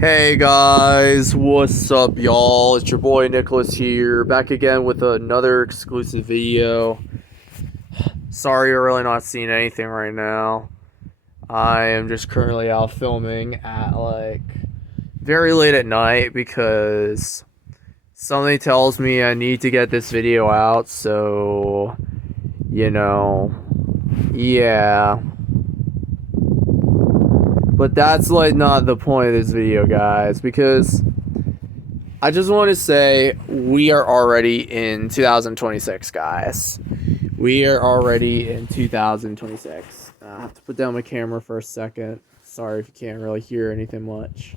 Hey guys, what's up y'all? It's your boy Nicholas here, back again with another exclusive video. Sorry you're really not seeing anything right now. I am just currently out filming at very late at night because something tells me I need to get this video out, so yeah. But that's not the point of this video, guys, because I just want to say we are already in 2026, guys. We are already in 2026. I have to put down my camera for a second. Sorry if you can't really hear anything much.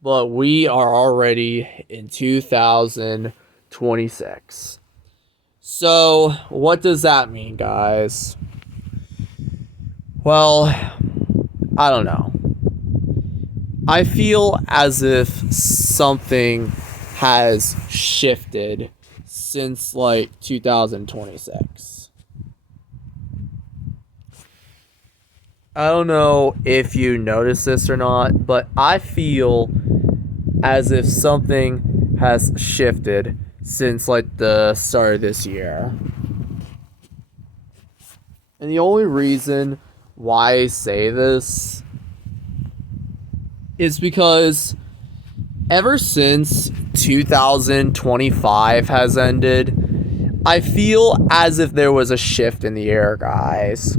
But we are already in 2026. So, what does that mean, guys? Well, I don't know. I feel as if something has shifted since 2026. I don't know if you notice this or not, but I feel as if something has shifted since the start of this year. And the only reason why I say this is because ever since 2025 has ended, I feel as if there was a shift in the air, guys.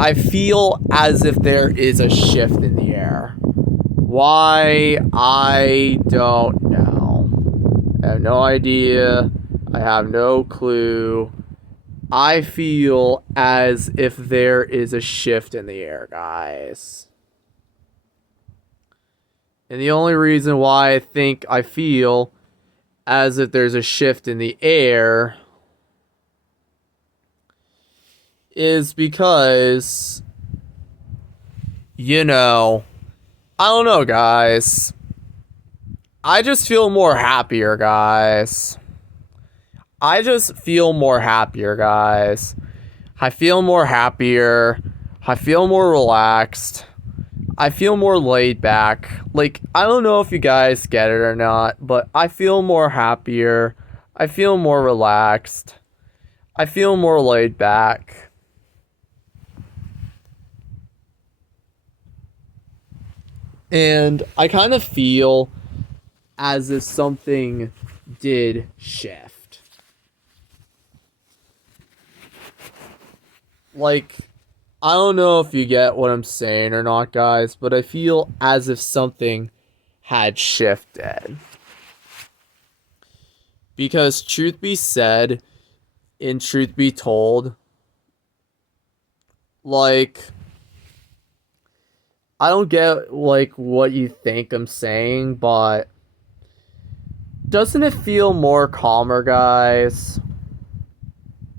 I feel as if there is a shift in the air. Why? I don't know. I have no idea. I have no clue. I feel as if there is a shift in the air, guys. And the only reason why I feel as if there's a shift in the air is because, I don't know, guys. I just feel more happier, guys. I feel more happier. I feel more relaxed. I feel more laid back. I don't know if you guys get it or not, but I feel more happier. I feel more relaxed. I feel more laid back. And I kind of feel as if something did shift. I don't know if you get what I'm saying or not, guys, but I feel as if something had shifted. Because truth be said, and truth be told, I don't get what you think I'm saying, but doesn't it feel more calmer, guys?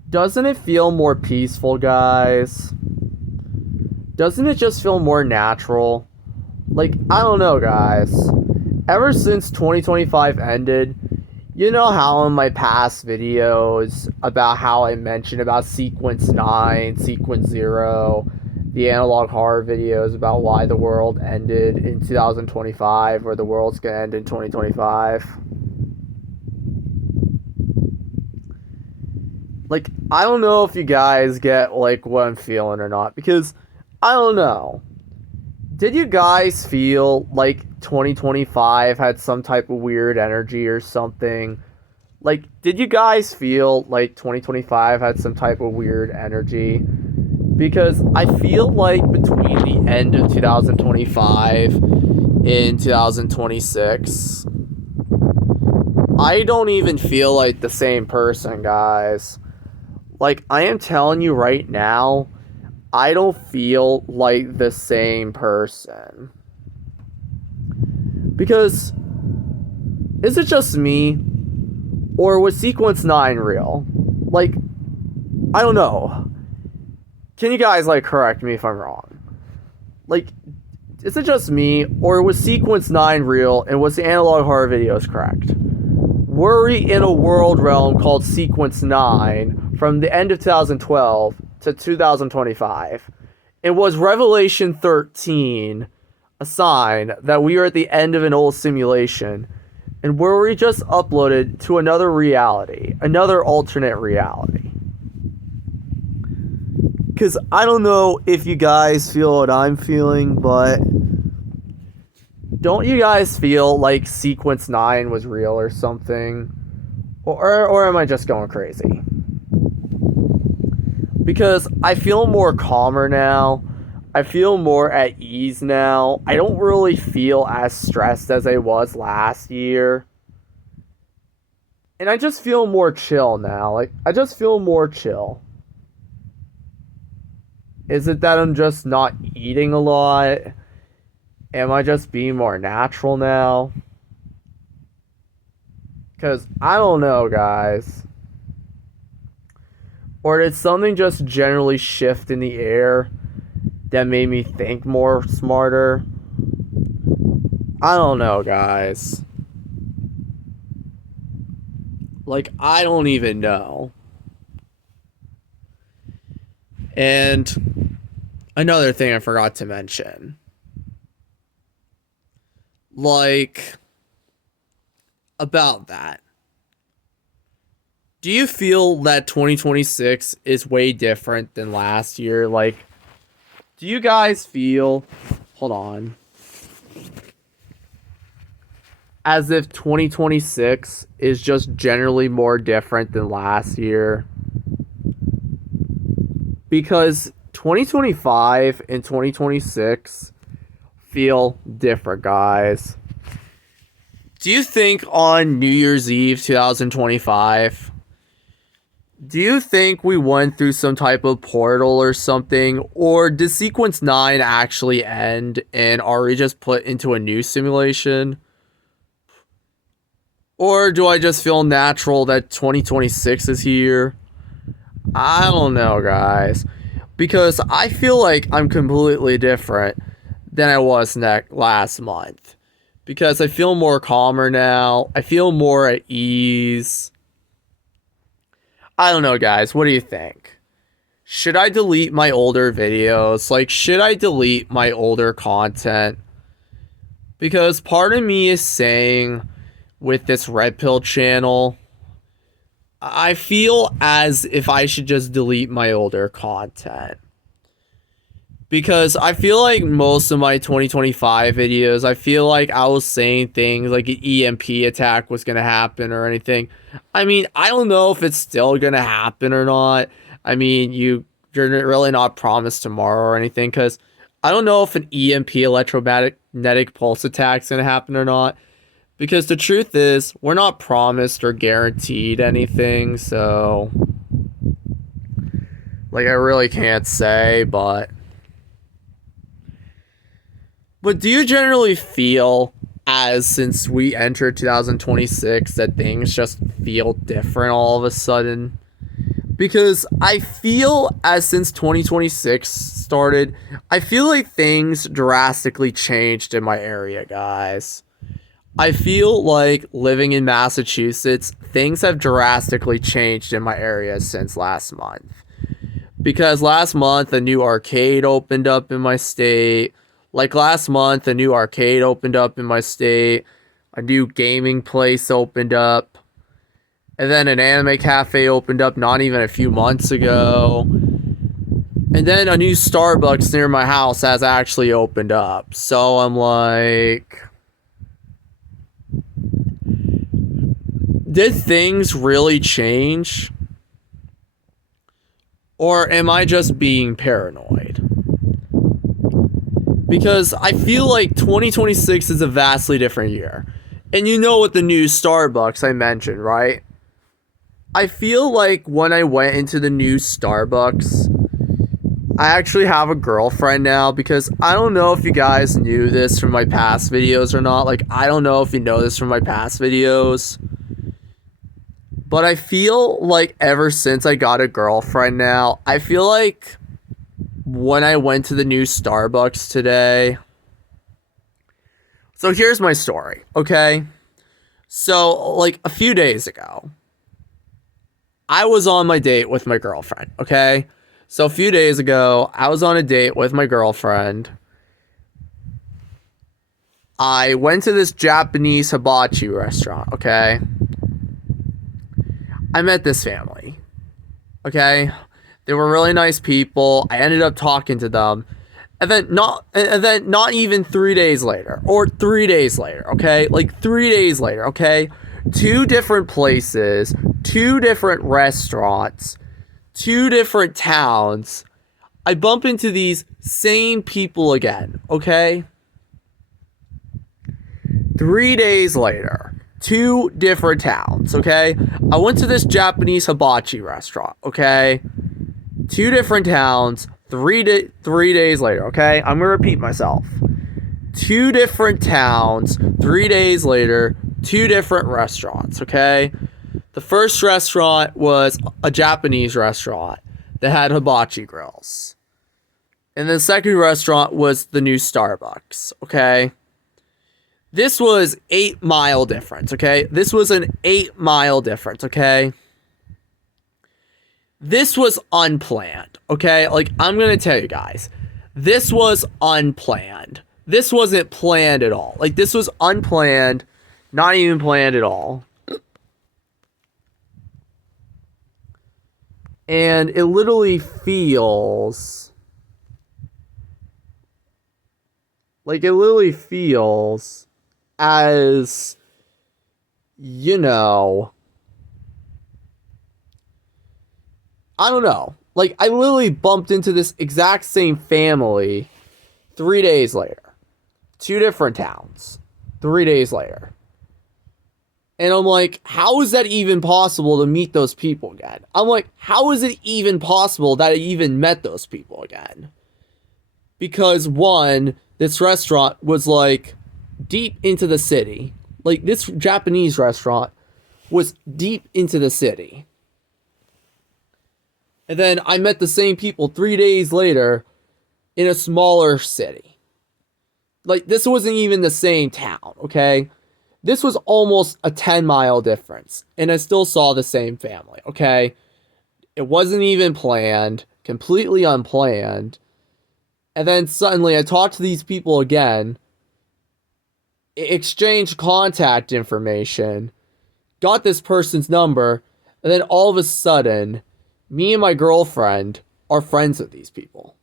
Doesn't it feel more peaceful, guys? Doesn't it just feel more natural? I don't know, guys. Ever since 2025 ended, you know how in my past videos about how I mentioned about Sequence 9, Sequence 0, the analog horror videos about why the world ended in 2025, or the world's gonna end in 2025. I don't know if you guys get what I'm feeling or not, because I don't know. Did you guys feel 2025 had some type of weird energy or something? Did you guys feel 2025 had some type of weird energy? Because I feel between the end of 2025 and 2026, I don't even feel the same person, guys. I am telling you right now, I don't feel the same person. Because, is it just me? Or was Sequence 9 real? I don't know. Can you guys, correct me if I'm wrong? Is it just me? Or was Sequence 9 real, and was the analog horror videos correct? Were we in a world realm called Sequence 9 from the end of 2012 to 2025? it was Revelation 13 a sign that we are at the end of an old simulation and where we just uploaded to another reality, another alternate reality? Because I don't know if you guys feel what I'm feeling, but don't you guys feel like Sequence 9 was real or something? Or am I just going crazy? Because I feel more calmer now. I feel more at ease now. I don't really feel as stressed as I was last year. And I just feel more chill now. Like, I just feel more chill. Is it that I'm just not eating a lot? Am I just being more natural now? Because I don't know, guys. Or did something just generally shift in the air that made me think more smarter? I don't know, guys. Like, I don't even know. And another thing I forgot to mention. Like, about that. Do you feel that 2026 is way different than last year? Like, do you guys feel, hold on, as if 2026 is just generally more different than last year? Because 2025 and 2026 feel different, guys. Do you think on New Year's Eve 2025, do you think we went through some type of portal or something? Or did Sequence 9 actually end and are we just put into a new simulation? Or do I just feel natural that 2026 is here? I don't know, guys. Because I feel like I'm completely different than I was last month. Because I feel more calmer now. I feel more at ease. I don't know, guys. What do you think? Should I delete my older videos? Like, should I delete my older content? Because part of me is saying, with this Red Pill channel, I feel as if I should just delete my older content. Because I feel like most of my 2025 videos, I feel like I was saying things like an EMP attack was going to happen or anything. I mean, I don't know if it's still going to happen or not. I mean, you're really not promised tomorrow or anything, because I don't know if an EMP electromagnetic pulse attack is going to happen or not. Because the truth is, we're not promised or guaranteed anything, so like, I really can't say, but do you generally feel, as since we entered 2026, that things just feel different all of a sudden? Because I feel as since 2026 started, I feel like things drastically changed in my area, guys. I feel like living in Massachusetts, things have drastically changed in my area since last month. Because last month, a new arcade opened up in my state. Like last month, a new arcade opened up in my state. A new gaming place opened up. And then an anime cafe opened up not even a few months ago. And then a new Starbucks near my house has actually opened up. So I'm like, did things really change? Or am I just being paranoid? Because I feel like 2026 is a vastly different year. And you know what the new Starbucks I mentioned, right? I feel like when I went into the new Starbucks, I actually have a girlfriend now, because I don't know if you guys knew this from my past videos or not. Like, I don't know if you know this from my past videos. But I feel like ever since I got a girlfriend now, I feel like when I went to the new Starbucks today. So here's my story, okay? So, like, a few days ago, I was on my date with my girlfriend, okay? So a few days ago, I was on a date with my girlfriend. I went to this Japanese hibachi restaurant, okay? I met this family, okay? They were really nice people. I ended up talking to them. And then not even 3 days later, or 3 days later, okay? Like 3 days later, okay? Two different places, two different restaurants, two different towns. I bump into these same people again, okay? 3 days later, two different towns, okay? I went to this Japanese hibachi restaurant, okay? Two different towns, 3 days later, okay? I'm gonna repeat myself. Two different towns, 3 days later, two different restaurants, okay? The first restaurant was a Japanese restaurant that had hibachi grills. And the second restaurant was the new Starbucks, okay? This was 8 mile difference, okay? This was an 8 mile difference, okay? This was unplanned, okay? Like, I'm gonna tell you guys, this was unplanned. This wasn't planned at all. Like, this was unplanned, not even planned at all. And it literally feels as, you know, I don't know. Like, I literally bumped into this exact same family 3 days later. Two different towns. 3 days later. And I'm like, how is that even possible to meet those people again? I'm like, how is it even possible that I even met those people again? Because one, this restaurant was like deep into the city. Like, this Japanese restaurant was deep into the city. And then I met the same people 3 days later in a smaller city. Like, this wasn't even the same town, okay? This was almost a 10-mile difference. And I still saw the same family, okay? It wasn't even planned. Completely unplanned. And then suddenly I talked to these people again. Exchanged contact information. Got this person's number. And then all of a sudden, me and my girlfriend are friends with these people.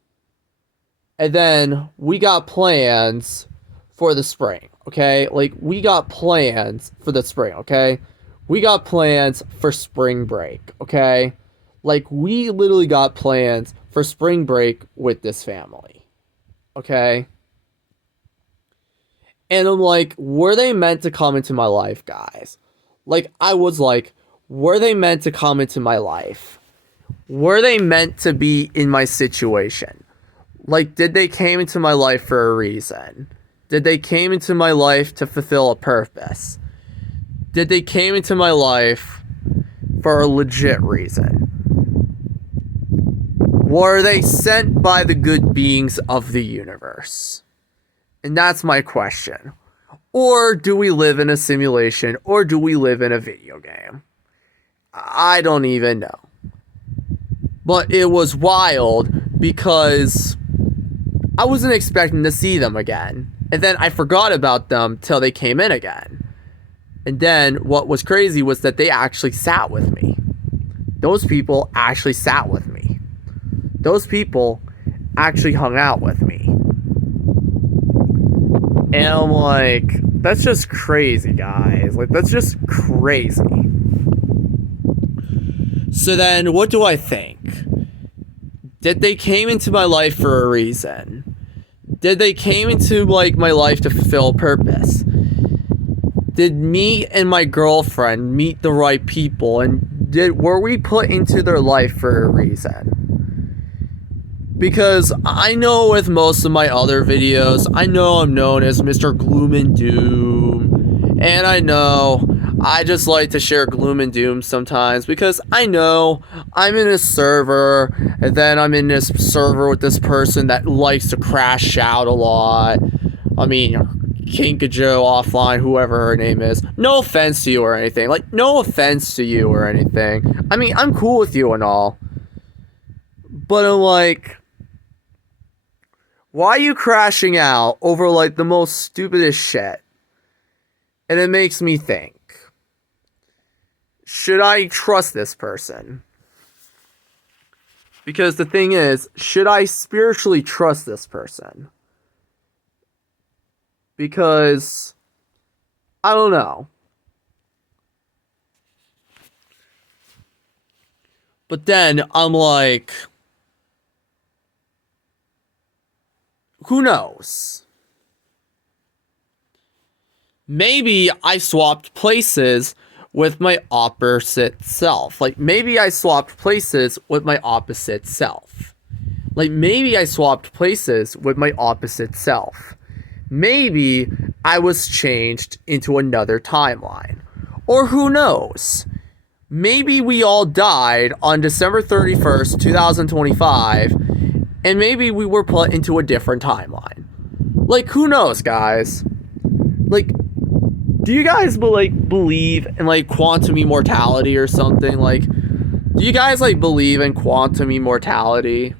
And then we got plans for the spring, okay? Like, we got plans for the spring, okay? We got plans for spring break, okay? Like, we literally got plans for spring break with this family, okay? And I'm like, were they meant to come into my life, guys? Like, I was like, were they meant to come into my life? Were they meant to be in my situation? Like, did they came into my life for a reason? Did they came into my life to fulfill a purpose? Did they came into my life for a legit reason? Were they sent by the good beings of the universe? And that's my question. Or do we live in a simulation? Or do we live in a video game? I don't even know. But it was wild because I wasn't expecting to see them again. And then I forgot about them till they came in again. And then what was crazy was that they actually sat with me. Those people actually sat with me. Those people actually hung out with me. And I'm like, that's just crazy, guys. Like, that's just crazy. So then, what do I think? Did they came into my life for a reason? Did they came into, like, my life to fulfill a purpose? Did me and my girlfriend meet the right people? And were we put into their life for a reason? Because I know with most of my other videos, I know I'm known as Mr. Gloom and Doom. And I know I just like to share gloom and doom sometimes because I know I'm in a server and then I'm in this server with this person that likes to crash out a lot. I mean, Kinkajo offline, whoever her name is. No offense to you or anything. Like, no offense to you or anything. I mean, I'm cool with you and all. But I'm like, why are you crashing out over like the most stupidest shit? And it makes me think, should I trust this person? Because the thing is, should I spiritually trust this person? Because I don't know. But then I'm like, who knows? Maybe I swapped places with my opposite self. Like, maybe I swapped places with my opposite self. Like, maybe I swapped places with my opposite self. Maybe I was changed into another timeline. Or who knows? Maybe we all died on December 31st, 2025, and maybe we were put into a different timeline. Like, who knows, guys? Like, do you guys believe in like quantum immortality or something? Like, do you guys like believe in quantum immortality?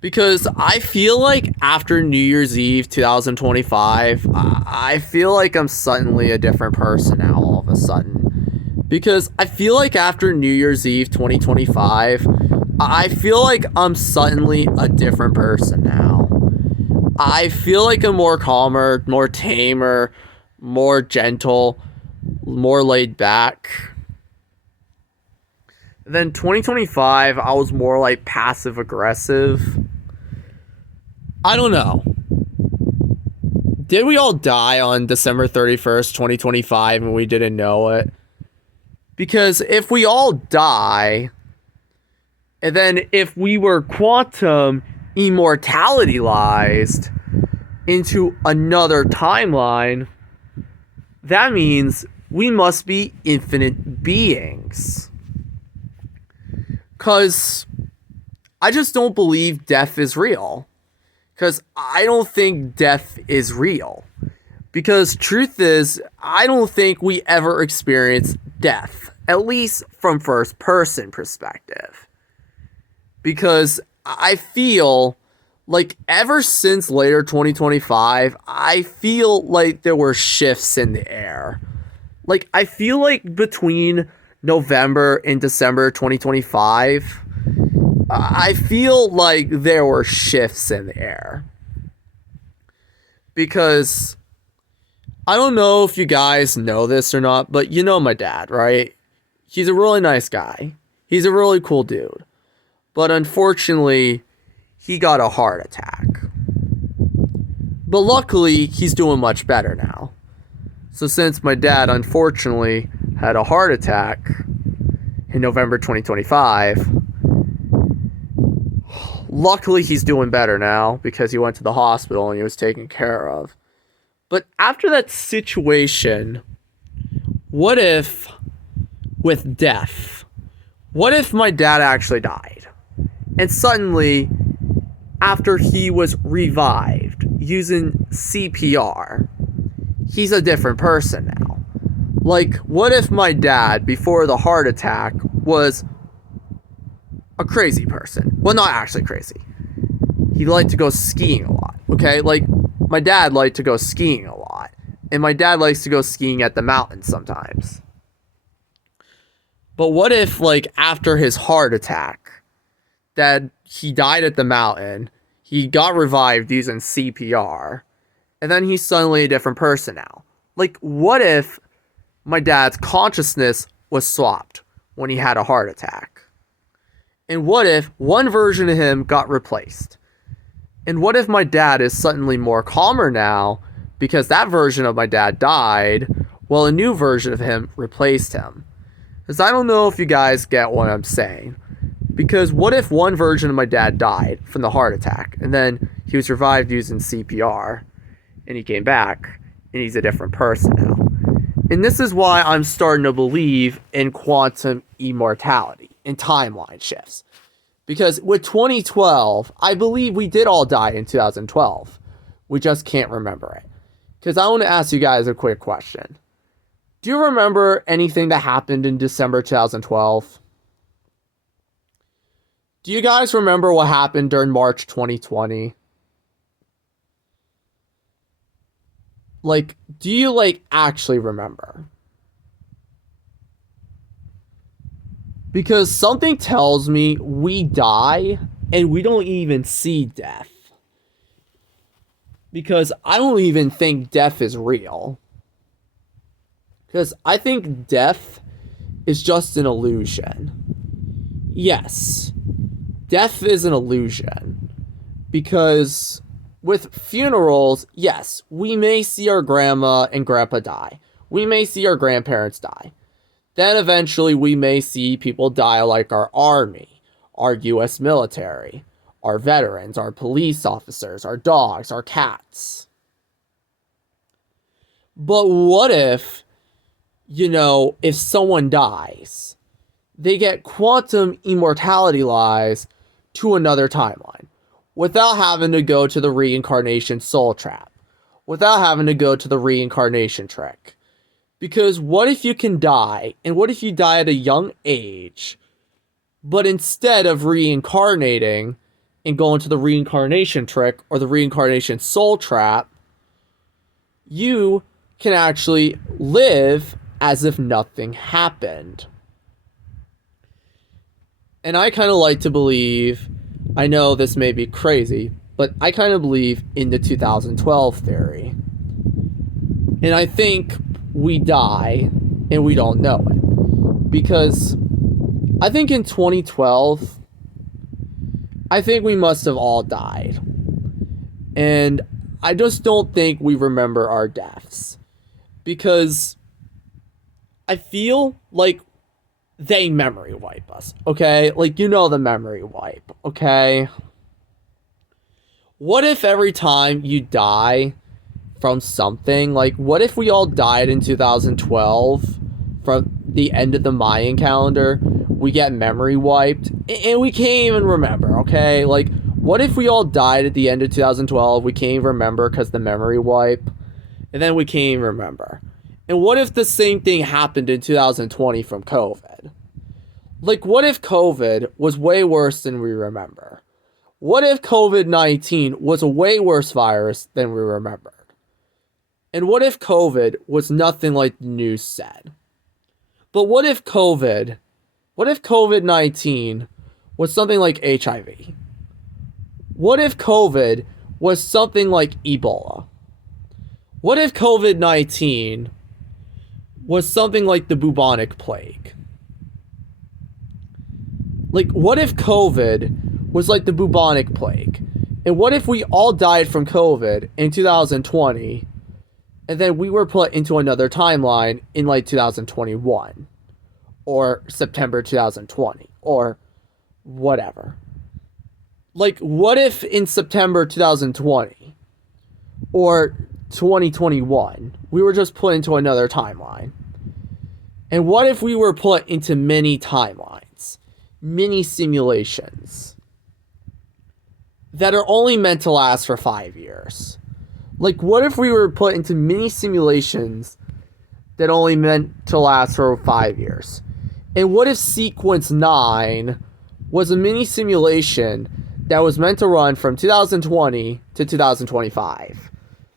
Because I feel like after New Year's Eve 2025, I feel like I'm suddenly a different person now all of a sudden. Because I feel like after New Year's Eve 2025, I feel like I'm suddenly a different person now. I feel like I'm more calmer, more tamer, more gentle, more laid back. Then 2025, I was more like passive aggressive. I don't know. Did we all die on December 31st, 2025 and we didn't know it? Because if we all die, and then if we were quantum immortalized into another timeline, that means we must be infinite beings. Because I just don't believe death is real. Because I don't think death is real. Because truth is, I don't think we ever experienced death. At least from first person perspective. Because I feel like ever since later 2025, I feel like there were shifts in the air. Like, I feel like between November and December 2025, I feel like there were shifts in the air. Because I don't know if you guys know this or not, but you know my dad, right? He's a really nice guy. He's a really cool dude. But unfortunately, he got a heart attack. But luckily, he's doing much better now. So since my dad unfortunately had a heart attack in November 2025, luckily he's doing better now because he went to the hospital and he was taken care of. But after that situation, what if with death, what if my dad actually died? And suddenly, after he was revived using CPR, he's a different person now. Like, what if my dad, before the heart attack, was a crazy person? Well, not actually crazy. He liked to go skiing a lot, okay? Like, my dad liked to go skiing a lot. And my dad likes to go skiing at the mountains sometimes. But what if, like, after his heart attack, that he died at the mountain, he got revived using CPR, and then he's suddenly a different person now? Like, what if my dad's consciousness was swapped when he had a heart attack? And what if one version of him got replaced? And what if my dad is suddenly more calmer now because that version of my dad died while a new version of him replaced him? Because I don't know if you guys get what I'm saying. Because what if one version of my dad died from the heart attack and then he was revived using CPR and he came back and he's a different person now? And this is why I'm starting to believe in quantum immortality and timeline shifts. Because with 2012, I believe we did all die in 2012. We just can't remember it. Because I want to ask you guys a quick question. Do you remember anything that happened in December 2012? Do you guys remember what happened during March 2020? Like, do you like actually remember? Because something tells me we die and we don't even see death. Because I don't even think death is real. Because I think death is just an illusion. Yes, death is an illusion. Because with funerals, yes, we may see our grandma and grandpa die. We may see our grandparents die. Then eventually we may see people die like our army, our US military, our veterans, our police officers, our dogs, our cats. But what if, if someone dies, they get quantum immortality lies to another timeline without having to go to the reincarnation soul trap, without having to go to the reincarnation trick. Because what if you can die, and what if you die at a young age, but instead of reincarnating and going to the reincarnation trick or the reincarnation soul trap, you can actually live as if nothing happened. And I kind of like to believe, I know this may be crazy, but I kind of believe in the 2012 theory. And I think we die and we don't know it. Because I think in 2012, I think we must have all died. And I just don't think we remember our deaths. Because I feel like they memory wipe us, okay? Like, the memory wipe, okay? What if every time you die from something, like, what if we all died in 2012 from the end of the Mayan calendar, we get memory wiped, and we can't even remember, okay? Like, what if we all died at the end of 2012, we can't even remember because the memory wipe, and then we can't even remember. And what if the same thing happened in 2020 from COVID? Like, what if COVID was way worse than we remember? What if COVID-19 was a way worse virus than we remembered? And what if COVID was nothing like the news said? But what if COVID-19 was something like HIV? What if COVID was something like Ebola? What if COVID-19 was something like the bubonic plague? Like, what if COVID was like the bubonic plague? And what if we all died from COVID in 2020, and then we were put into another timeline in like 2021, or September 2020, or whatever? Like, what if in September 2020, or 2021, we were just put into another timeline? And what if we were put into many timelines, mini simulations that are only meant to last for 5 years? Like, what if we were put into mini simulations that only meant to last for 5 years? And what if Sequence 9 was a mini simulation that was meant to run from 2020 to 2025?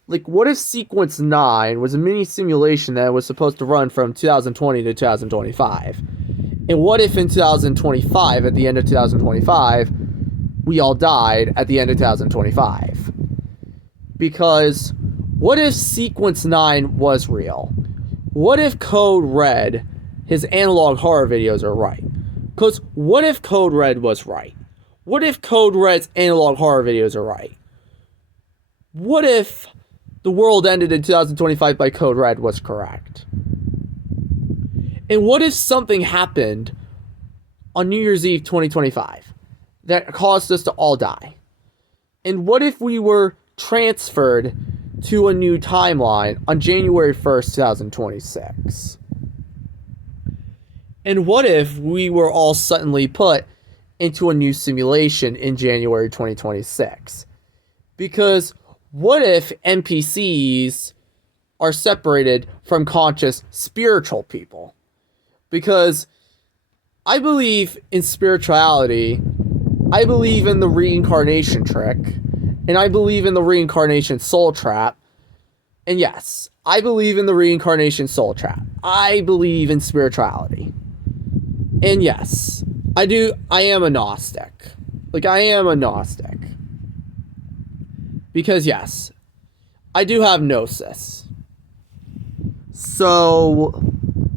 Like, what if Sequence 9 was a mini simulation that was supposed to run from 2020 to 2025? And what if in 2025, at the end of 2025, we all died at the end of 2025? Because what if Sequence 9 was real? What if Code Red, his analog horror videos, are right? Because what if Code Red was right? What if Code Red's analog horror videos are right? What if the world ended in 2025 by Code Red was correct? And what if something happened on New Year's Eve 2025 that caused us to all die? And what if we were transferred to a new timeline on January 1st, 2026? And what if we were all suddenly put into a new simulation in January 2026? Because what if NPCs are separated from conscious spiritual people? Because I believe in spirituality I believe in the reincarnation trick, and I believe in the reincarnation soul trap. And yes, I believe in the reincarnation soul trap. I believe in spirituality. And yes, I am a Gnostic. Like, I am a Gnostic. Because yes, I do have Gnosis. So,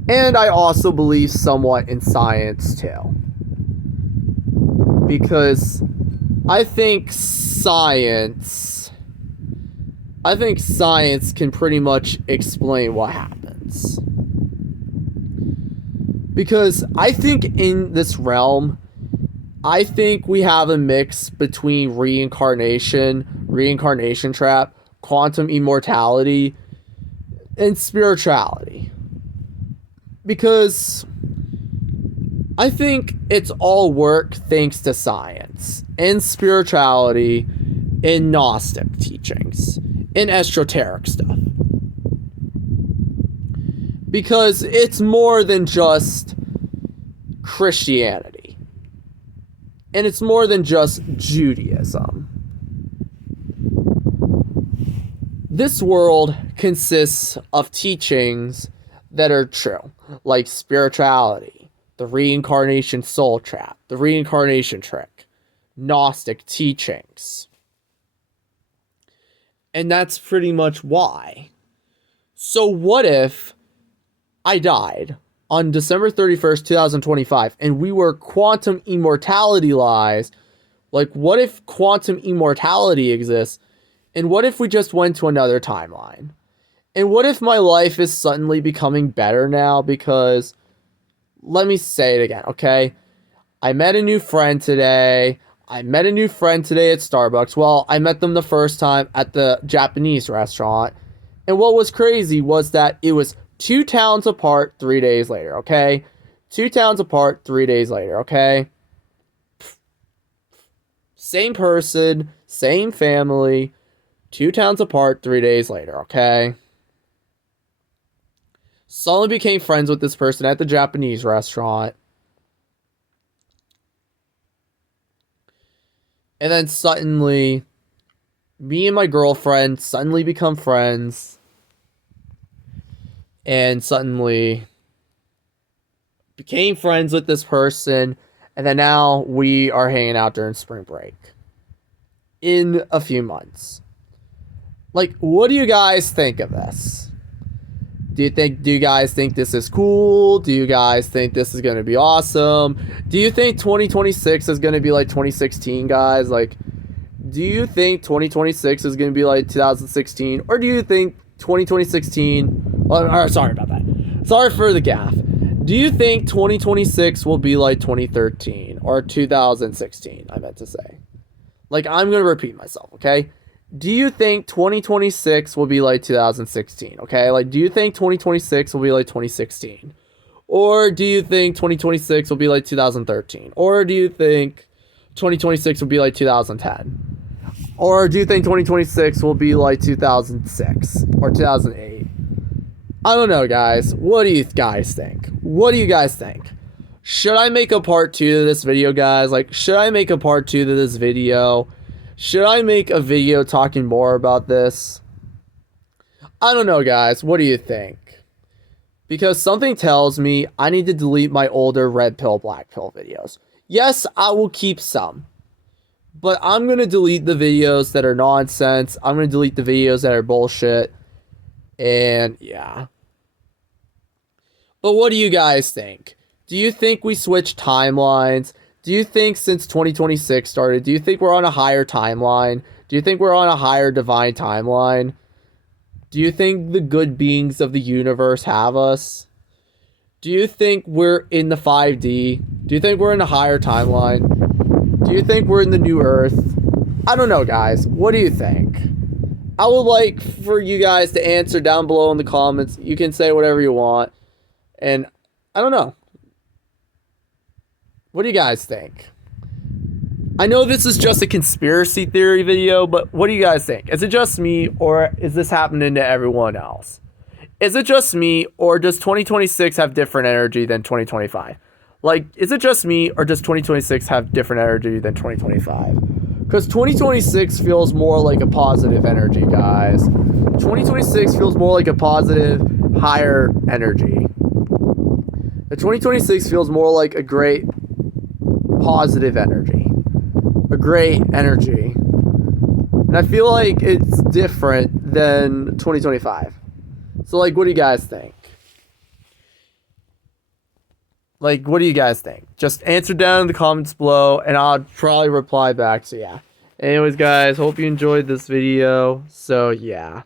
and I also believe somewhat in science too. Because I think science can pretty much explain what happens. Because I think in this realm, I think we have a mix between reincarnation trap, quantum immortality, and spirituality. Because I think it's all work thanks to science and spirituality and Gnostic teachings and esoteric stuff. Because it's more than just Christianity. And it's more than just Judaism. This world consists of teachings that are true, like spirituality, the reincarnation soul trap, the reincarnation trick, Gnostic teachings. And that's pretty much why. So what if I died on December 31st, 2025, and we were quantum immortality-ized? Like, what if quantum immortality exists? And what if we just went to another timeline? And what if my life is suddenly becoming better now because, let me say it again, okay? I met a new friend today. at Starbucks. Well, I met them the first time at the Japanese restaurant. And what was crazy was that it was 2 towns apart 3 days later, okay? 2 towns apart 3 days later, okay? Same person, same family, 2 towns apart 3 days later, okay? Suddenly became friends with this person at the Japanese restaurant. And then suddenly, me and my girlfriend suddenly become friends. And suddenly became friends with this person. And then now we are hanging out during spring break. In a few months. Like, what do you guys think of this? Do you guys think this is cool? Do you guys think this is going to be awesome? Do you think 2026 is going to be like 2016, guys? Like, do you think 2026 is going to be like 2016? Or do you think 2016... sorry about that. Sorry for the gaffe. Do you think 2026 will be like 2013? Or 2016, I meant to say. Like, I'm going to repeat myself, okay? Do you think 2026 will be like 2016? Okay, like, do you think 2026 will be like 2016? Or do you think 2026 will be like 2013? Or do you think 2026 will be like 2010? Or do you think 2026 will be like 2006 or 2008? I don't know, guys. What do you guys think? What do you guys think? Should I make a part 2 to this video, guys? Like, should I make a part 2 to this video? Should I make a video talking more about this? I don't know, guys. What do you think? Because something tells me I need to delete my older red pill, black pill videos. Yes, I will keep some. But I'm going to delete the videos that are nonsense. I'm going to delete the videos that are bullshit. And yeah. But what do you guys think? Do you think we switch timelines? Do you think since 2026 started, do you think we're on a higher timeline? Do you think we're on a higher divine timeline? Do you think the good beings of the universe have us? Do you think we're in the 5D? Do you think we're in a higher timeline? Do you think we're in the new Earth? I don't know, guys. What do you think? I would like for you guys to answer down below in the comments. You can say whatever you want. And I don't know. What do you guys think? I know this is just a conspiracy theory video, but what do you guys think? Is it just me, or is this happening to everyone else? Is it just me, or does 2026 have different energy than 2025? Like, is it just me, or does 2026 have different energy than 2025? Because 2026 feels more like a positive energy, guys. 2026 feels more like a positive, higher energy. The 2026 feels more like a great, positive energy. A great energy. And I feel like it's different than 2025. So, like, what do you guys think? Like, what do you guys think? Just answer down in the comments below, and I'll probably reply back. So, yeah. Anyways, guys, hope you enjoyed this video. So, yeah.